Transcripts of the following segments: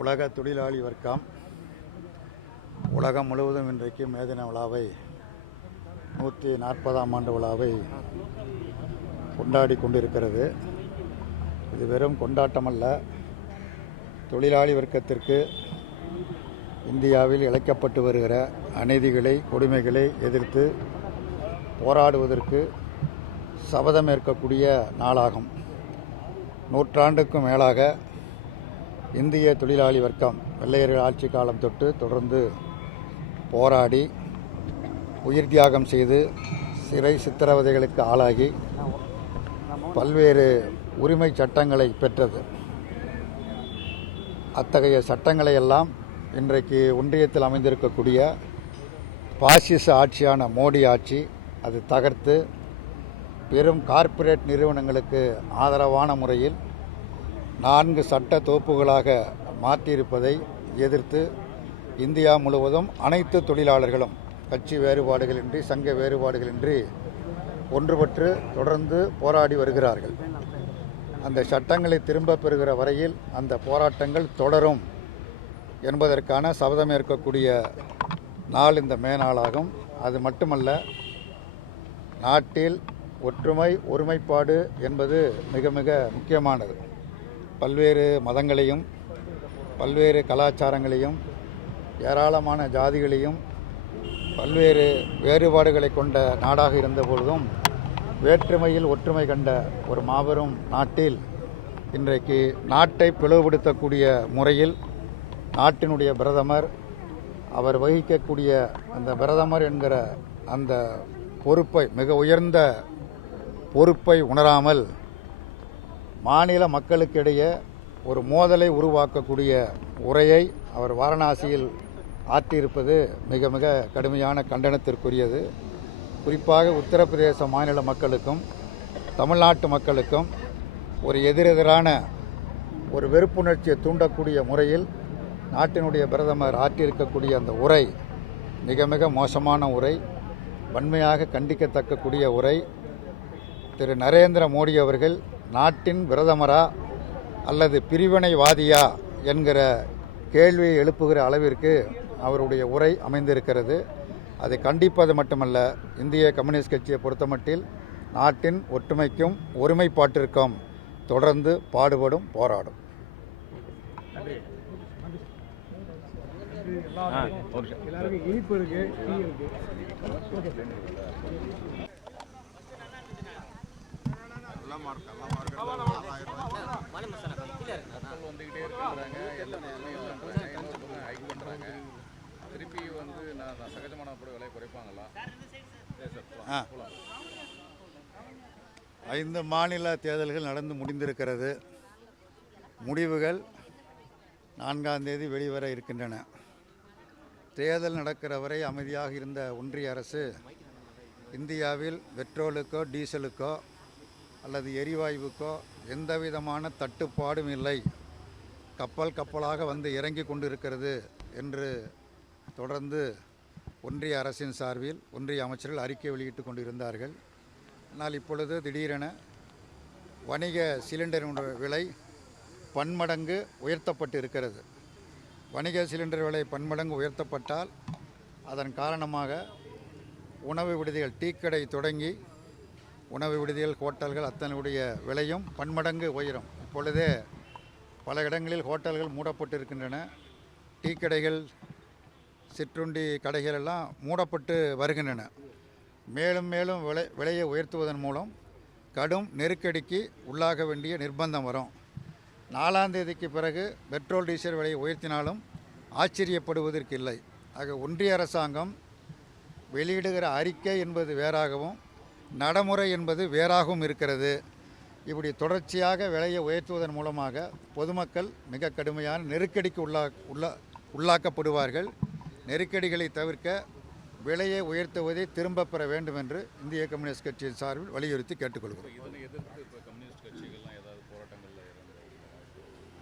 உலக தொழிலாளி வர்க்கம் உலகம் முழுவதும் இன்றைக்கு மே தின விழாவை 140ஆம் ஆண்டு விழாவை கொண்டாடி கொண்டிருக்கிறது. இது வெறும் கொண்டாட்டமல்ல, தொழிலாளி வர்க்கத்திற்கு இந்தியாவில் இழைக்கப்பட்டு வருகிற அநீதிகளை, கொடுமைகளை எதிர்த்து போராடுவதற்கு சபதமேற்கக்கூடிய நாளாகும். நூற்றாண்டுக்கும் மேலாக இந்திய தொழிலாளி வர்க்கம் வெள்ளையர்கள் ஆட்சி காலம் தொட்டு தொடர்ந்து போராடி உயிர் தியாகம் செய்து சிறை சித்திரவதைகளுக்கு ஆளாகி பல்வேறு உரிமை சட்டங்களை பெற்றது. அத்தகைய சட்டங்களை எல்லாம் இன்றைக்கு ஒன்றியத்தில் அமைந்திருக்கக்கூடிய பாசிச ஆட்சியான மோடி ஆட்சி அது தகர்த்து பெரும் கார்ப்பரேட் நிறுவனங்களுக்கு ஆதரவான முறையில் 4 சட்ட தொகுப்புகளாக மாற்றியிருப்பதை எதிர்த்து இந்தியா முழுவதும் அனைத்து தொழிலாளர்களும் கட்சி வேறுபாடுகளின்றி, சங்க வேறுபாடுகளின்றி ஒன்றுபட்டு தொடர்ந்து போராடி வருகிறார்கள். அந்த சட்டங்களை திரும்ப பெறுகிற வரையில் அந்த போராட்டங்கள் தொடரும் என்பதற்கான சபதமேற்கக்கூடிய நாள் இந்த மே நாளாகும். அது மட்டுமல்ல, நாட்டில் ஒற்றுமை, ஒருமைப்பாடு என்பது மிக மிக முக்கியமானது. பல்வேறு மதங்களையும் பல்வேறு கலாச்சாரங்களையும் ஏராளமான ஜாதிகளையும் பல்வேறு வேறுபாடுகளை கொண்ட நாடாக இருந்த பொழுதும் வேற்றுமையில் ஒற்றுமை கண்ட ஒரு மாபெரும் நாட்டில் இன்றைக்கு நாட்டை பிளவுபடுத்தக்கூடிய முறையில் நாட்டினுடைய பிரதமர் அவர் வகிக்கக்கூடிய அந்த பிரதமர் என்கிற அந்த பொறுப்பை, மிக உயர்ந்த பொறுப்பை உணராமல் மாநில மக்களுக்கிடையே ஒரு மோதலை உருவாக்கக்கூடிய உரையை அவர் வாரணாசியில் ஆற்றியிருப்பது மிக மிக கடுமையான கண்டனத்திற்குரியது. குறிப்பாக உத்தரப்பிரதேச மாநில மக்களுக்கும் தமிழ்நாட்டு மக்களுக்கும் ஒரு எதிரெதிரான ஒரு வெறுப்புணர்ச்சியை தூண்டக்கூடிய முறையில் நாட்டினுடைய பிரதமர் ஆற்றியிருக்கக்கூடிய அந்த உரை மிக மிக மோசமான உரை, வன்மையாக கண்டிக்கத்தக்கக்கூடிய உரை. திரு நரேந்திர மோடி அவர்கள் நாட்டின் பிரதமரா அல்லது பிரிவினைவாதியா என்கிற கேள்வியை எழுப்புகிற அளவிற்கு அவருடைய உரை அமைந்திருக்கிறது. அதை கண்டிப்பது மட்டுமல்ல, இந்திய கம்யூனிஸ்ட் கட்சியை பொறுத்தமட்டில் நாட்டின் ஒற்றுமைக்கும் ஒருமைப்பாட்டிற்கும் தொடர்ந்து பாடுபடும், போராடும். திருப்பி வந்து சகஜமான விலை குறைப்பாங்களா? 5 மாநில தேர்தல்கள் நடந்து முடிந்திருக்கிறது. முடிவுகள் 4ஆம் தேதி வெளிவர இருக்கின்றன. தேர்தல் நடக்கிற வரை அமைதியாக இருந்த ஒன்றிய அரசு இந்தியாவில் பெட்ரோலுக்கோ டீசலுக்கோ அல்லது எரிவாயுவுக்கோ எந்த விதமான தட்டுப்பாடும் இல்லை, கப்பல் கப்பலாக வந்து இறங்கி கொண்டிருக்கிறது என்று தொடர்ந்து ஒன்றிய அரசின் சார்பில் ஒன்றிய அமைச்சர்கள் அறிக்கை வெளியிட்டு கொண்டிருந்தார்கள். ஆனால் இப்பொழுது திடீரென வணிக சிலிண்டரினுடைய விலை பன்மடங்கு உயர்த்தப்பட்டு இருக்கிறது. வணிக சிலிண்டர் விலை பன்மடங்கு உயர்த்தப்பட்டால் அதன் காரணமாக உணவு விடுதிகள், டீக்கடை தொடங்கி உணவு விடுதிகள், ஹோட்டல்கள் அத்தனையுடைய விலையும் பன்மடங்கு உயரும். இப்பொழுதே பல இடங்களில் ஹோட்டல்கள் மூடப்பட்டு இருக்கின்றன. டீக்கடைகள், சிற்றுண்டி கடைகள் எல்லாம் மூடப்பட்டு வருகின்றன. மேலும் மேலும் விலையை உயர்த்துவதன் மூலம் கடும் நெருக்கடிக்கு உள்ளாக வேண்டிய நிர்பந்தம் வரும். 4ஆம் தேதிக்கு பிறகு பெட்ரோல் டீசல் விலையை உயர்த்தினாலும் ஆச்சரியப்படுவதற்கு இல்லை. ஆக ஒன்றிய அரசாங்கம் வெளியிடுகிற அறிக்கை என்பது வேறாகவும் நடைமுறை என்பது வேறாகவும் இருக்கிறது. இப்படி தொடர்ச்சியாக விலையை உயர்த்துவதன் மூலமாக பொதுமக்கள் மிக கடுமையான நெருக்கடிக்கு உள்ளாக்கப்படுவார்கள். நெருக்கடிகளை தவிர்க்க விலையை உயர்த்துவதை திரும்ப பெற வேண்டும் என்று இந்திய கம்யூனிஸ்ட் கட்சியின் சார்பில் வலியுறுத்தி கேட்டுக்கொள்கிறோம்.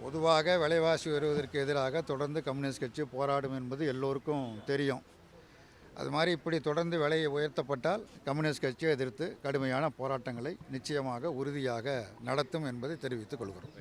பொதுவாக விலைவாசி உயர்வதற்கு எதிராக தொடர்ந்து கம்யூனிஸ்ட் கட்சி போராடும் என்பது எல்லோருக்கும் தெரியும். அது மாதிரி இப்படி தொடர்ந்து விலையை உயர்த்தப்பட்டால் கம்யூனிஸ்ட் கட்சியை எதிர்த்து கடுமையான போராட்டங்களை நிச்சயமாக உறுதியாக நடத்தும் என்பதை தெரிவித்துக் கொள்கிறோம்.